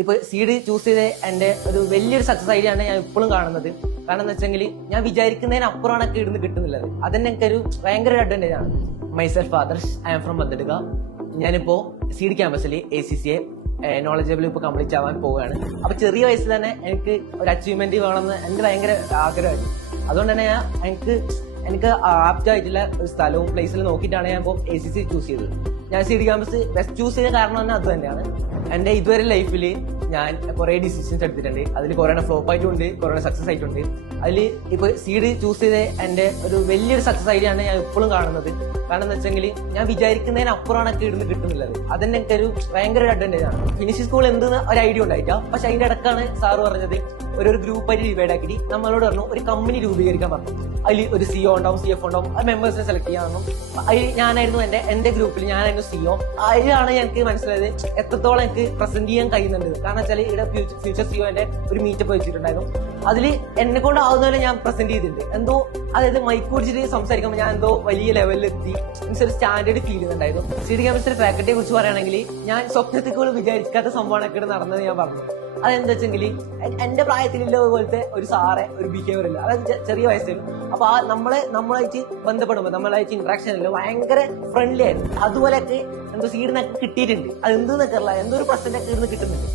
ഇപ്പൊ seed choose ചെയ്ത എന്റെ ഒരു വലിയൊരു സക്സസ് ആയിട്ടാണ് ഞാൻ ഇപ്പോഴും കാണുന്നത്. കാരണം എന്താ വെച്ചെങ്കിൽ ഞാൻ വിചാരിക്കുന്നതിന് അപ്പുറമാണ് ഒക്കെ ഇടുന്ന് കിട്ടുന്നില്ലത്. അതെന്നെ എനിക്കൊരു ഭയങ്കര ഒരു അഡ്വാൻറ്റേജ് ആണ്. Myself Adarsh, I am from Bandaduka. ഞാനിപ്പോ സീഡ് ക്യാമ്പസിൽ ACCA നോളജ് ലെവൽ ഇപ്പൊ കംപ്ലീറ്റ് ആവാൻ പോവുകയാണ്. അപ്പൊ ചെറിയ വയസ്സിൽ തന്നെ എനിക്ക് ഒരു അച്ചീവ്മെന്റ് വേണമെന്ന് എന്റെ ഭയങ്കര ആഗ്രഹമായിരുന്നു. അതുകൊണ്ട് തന്നെ എനിക്ക് ആപ്റ്റ് ആയിട്ടുള്ള ഒരു സ്ഥലവും പ്ലേസിൽ നോക്കിയിട്ടാണ് ഞാൻ ഇപ്പോൾ ACC ചൂസ് ചെയ്തത്. ഞാൻ സീഡ് ക്യാമ്പസ് ബെസ്റ്റ് ചൂസ് ചെയ്ത കാരണം തന്നെ അത് തന്നെയാണ്. എന്റെ ഇതുവരെ ലൈഫിൽ ഞാൻ കുറെ ഡിസിഷൻസ് എടുത്തിട്ടുണ്ട്. അതിൽ കുറെ ഫ്ലോപ്പ് ആയിട്ടുണ്ട്, കുറെ സക്സസ് ആയിട്ടുണ്ട്. അതിൽ ഇപ്പൊ സീഡ് ചൂസ് ചെയ്ത എന്റെ ഒരു വലിയൊരു സക്സസ് ആയിട്ടാണ് ഞാൻ ഇപ്പോഴും കാണുന്നത്. കാരണം എന്താ വെച്ചെങ്കിൽ ഞാൻ വിചാരിക്കുന്നതിന് അപ്പുറമാണ് ഒക്കെ ഇടുന്ന് കിട്ടുന്നില്ലത്. അതെന്നെ എനിക്കൊരു ഭയങ്കര ഒരു അഡ്വാൻറ്റേജ് ആണ്. ഫിനിഷ് സ്കൂൾ എന്തെന്ന് ഒരു ഐഡിയ ഉണ്ടായിട്ടാ. പക്ഷെ അതിന്റെ ഇടക്കാണ് സാറ് പറഞ്ഞത് ഒരു ഗ്രൂപ്പായിട്ട് ഡിവൈഡ് ആക്കിയിട്ട് നമ്മളോട് പറഞ്ഞു ഒരു കമ്പനി രൂപീകരിക്കാൻ പറഞ്ഞു. അതിൽ ഒരു CEO ഉണ്ടാവും, CF ഉണ്ടാവും, ആ മെമ്പേഴ്സിനെ സെലക്ട് ചെയ്യാമെന്നും. അതിൽ ഞാനായിരുന്നു എന്റെ ഗ്രൂപ്പിൽ ഞാനായിരുന്നു CEO. അതിലാണ് എനിക്ക് മനസ്സിലായത് എത്രത്തോളം എനിക്ക് പ്രസന്റ് ചെയ്യാൻ കഴിയുന്നുണ്ട്. കാരണം വെച്ചാൽ ഇവിടെ ഫ്യൂച്ചർ CEO ഒരു മീറ്റപ്പ് വെച്ചിട്ടുണ്ടായിരുന്നു. അതിൽ എന്നെ കൊണ്ട് ആവുന്നപോലെ ഞാൻ പ്രസന്റ് ചെയ്തിട്ടുണ്ട്. എന്തോ അതായത് മൈക്ക് പിടിച്ചിട്ട് സംസാരിക്കുമ്പോൾ ഞാൻ എന്തോ വലിയ ലെവലിൽ എത്തി. മീൻസ് ഒരു സ്റ്റാൻഡേർഡ് ഫീൽ ചെയ്യുന്നുണ്ടായിരുന്നു. സീഡ് ക്യാമ്പസിലെ ഫാക്കൽറ്റിയെ കുറിച്ച് പറയുകയാണെങ്കിൽ ഞാൻ സ്വപ്നത്തിൽ പോലും വിചാരിക്കാത്ത സംഭവങ്ങളൊക്കെ നടന്നത് ഞാൻ പറഞ്ഞു. അതെന്താ വെച്ചെങ്കിൽ എന്റെ പ്രായത്തിലുള്ള പോലത്തെ ഒരു സാറെ ഒരു ബിഹേവിയർ ഇല്ല. അതായത് ചെറിയ വയസ്സിൽ. അപ്പൊ ആ നമ്മളായിട്ട് ബന്ധപ്പെടുമ്പോൾ നമ്മളായിട്ട് ഇന്ററാക്ഷൻ ഇല്ല, ഭയങ്കര ഫ്രണ്ട്ലി ആയിരുന്നു. അതുപോലെയൊക്കെ എന്തോ സീഡിനൊക്കെ കിട്ടിയിട്ടുണ്ട്. അത് എന്തെന്നൊക്കെ അല്ല, എന്തോ ഒരു പെർസെന്റ് ഒക്കെ ഇടുന്ന് കിട്ടുന്നുണ്ട്.